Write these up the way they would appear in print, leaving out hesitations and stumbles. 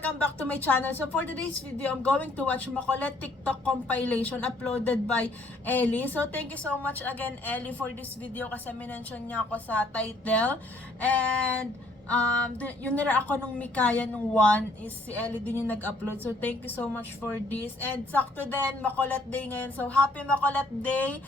welcome back to my channel. So for today's video, I'm going to watch Macolette TikTok compilation uploaded by Ellie. So thank you so much again, Ellie, for this video kasi minention niya ako sa title. And yung nira ako nung Mikaya nung 1 is si Ellie din yung nag-upload. So thank you so much for this. And sakto din, Macolette Day ngayon. So happy Macolette Day,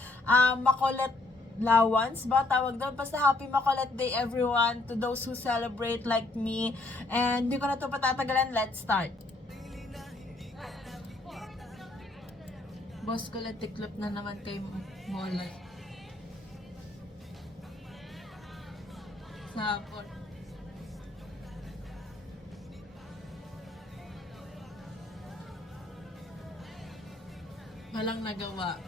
Macolette Lawans ba tawag doon? Basta happy Macolette Day everyone to those who celebrate like me. And hindi ko na ito patatagalan, let's start. Boss ko tiklop na naman kay Molay. Sapot. Walang nagawa.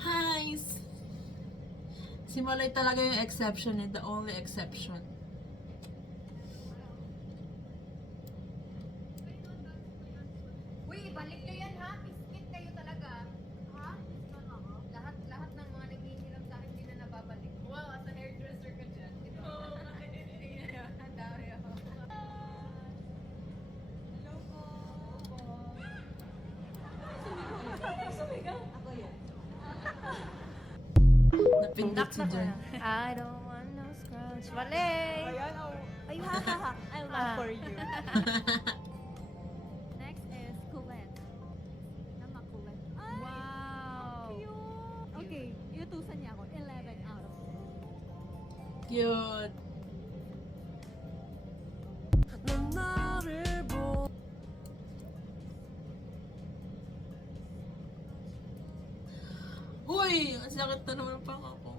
Hi! Si Molay talaga yung exception, the only exception. Uy, balik nyo yan ha? Biskit kayo talaga. Ha? Lahat ng mga naghihiram sa akin, hindi na nababalik. Wow, as a hairdresser ka dyan. Ito. Ang dami ako. Hello po. Ako yan. Napindot si Jen. I don't want no scrunch. Balik! Ay, ha. I laugh for you. Next is Colette. Nama Colette. Ay, Wow! cute. Okay, iutusan niya ako. 11 out of 10. Cute. Uy! Ang sakit na naman pang ako.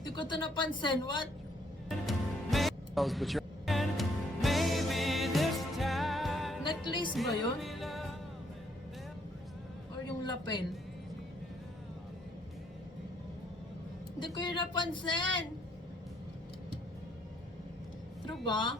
Hindi ko ito napansin. What? But you're Necklace ba yun? Or yung lapel? Hindi ko yun napansin. True ba?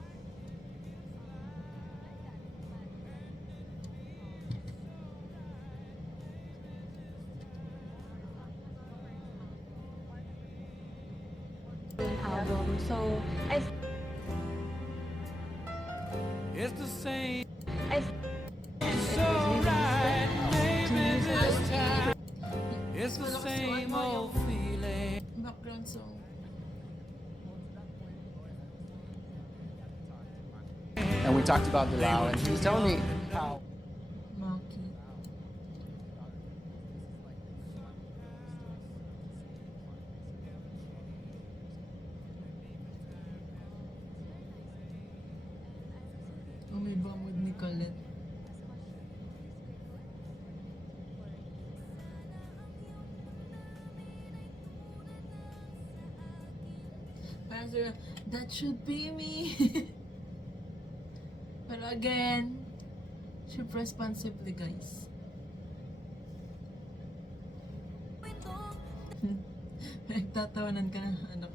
Album. So, It's the same. I So right, maybe this time. It's the same old feeling. Background song. and we talked about Bilal, and he was telling me how Maki. Umiba mood ni Colette. Parang sila, that should be me. Pero again, ship responsibly, guys. Nagtatawanan ka ng anak.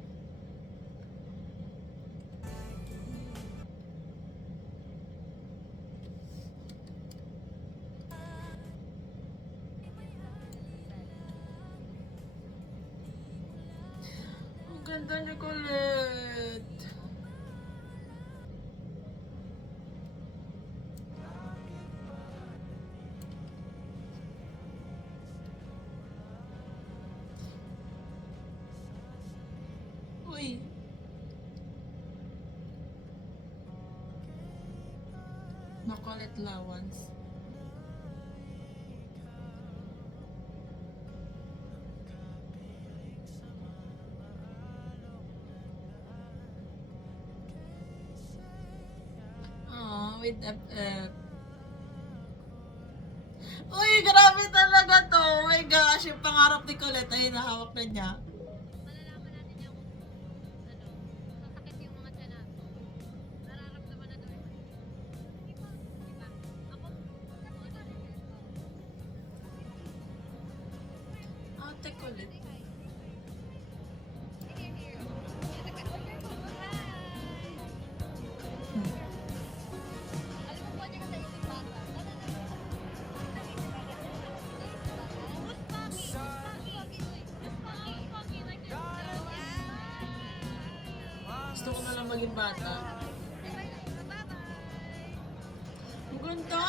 Ang ganda ni Colette. Uy. Macolette Lawans. With Uy, grabe talaga to. Oh my gosh, yung pangarap ni Colette ay nahawak na niya. Malalaman natin yung sasakit yung mga tiyan natin. Nararamdaman na naman. Diba? Ako, Ate Colette. here. Alam mo ba niya kasi yung bata? maging bata. Ang ganda!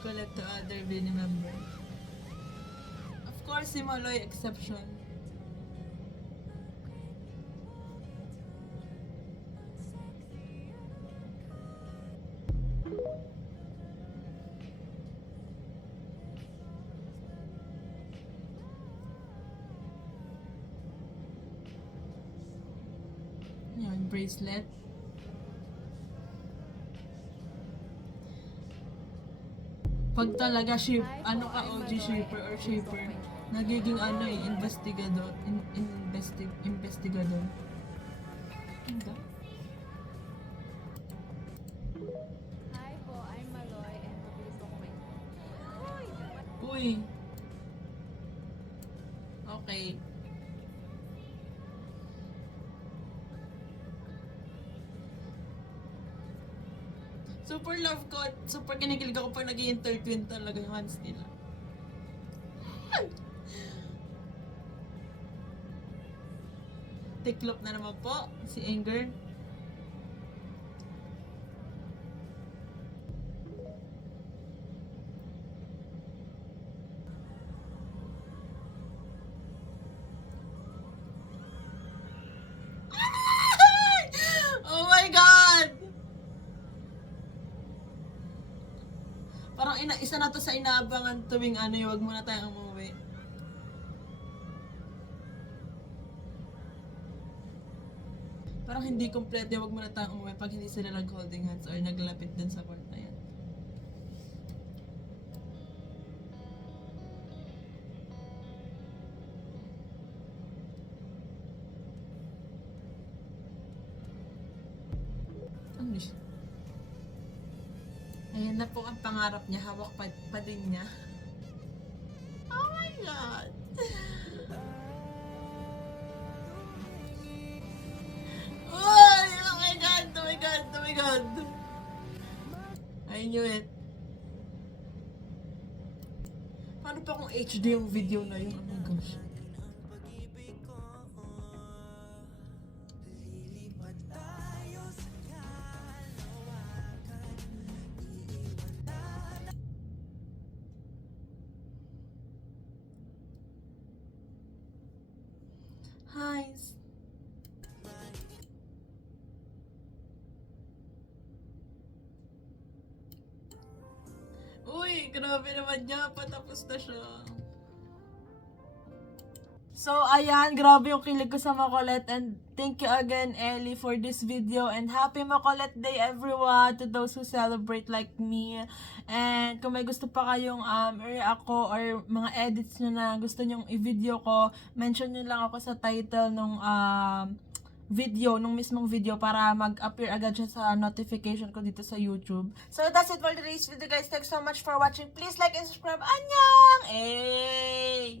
Collect to other Bini member. Of course, si Maloy exception. Yan, bracelet. Pag talaga ship, ano ka OG shipper or shaper, nagiging ano investigador, investigador. Ano? Hi po, I'm Maloy and mabilis po kumain. Uy. Okay. Super love ko, super kinikilig ako pag nag-i-intertwin talaga yung hands nila. Tiklop na naman po, si Anger. Oh my God! Parang isa na to sa inaabangan tuwing ano yung wag muna tayong umuwi. Parang hindi kompleto yung wag muna tayong umuwi pag hindi sila nag-holding hands or naglapit dun sa part na yan. Ano siya? Ayan na po ang pangarap niya. Hawak pa din niya. Oh my God! Uy! Oh my God! Oh my God! Oh my God! I knew it. Paano pa kung HD yung video na yun? Oh my gosh. Hi. Uy, grabe naman niya. Patapos na siya. So, ayan. Grabe yung kilig ko sa Macolette. And thank you again, Ellie, for this video. And happy Macolette Day, everyone, to those who celebrate like me. And kung may gusto pa kayong i-react ko or mga edits nyo na gusto nyong i-video ko, mention nyo lang ako sa title nung nung mismong video para mag-appear agad siya sa notification ko dito sa YouTube. So, that's it for today's video, guys. Thanks so much for watching. Please like and subscribe. Annyeong! Hey!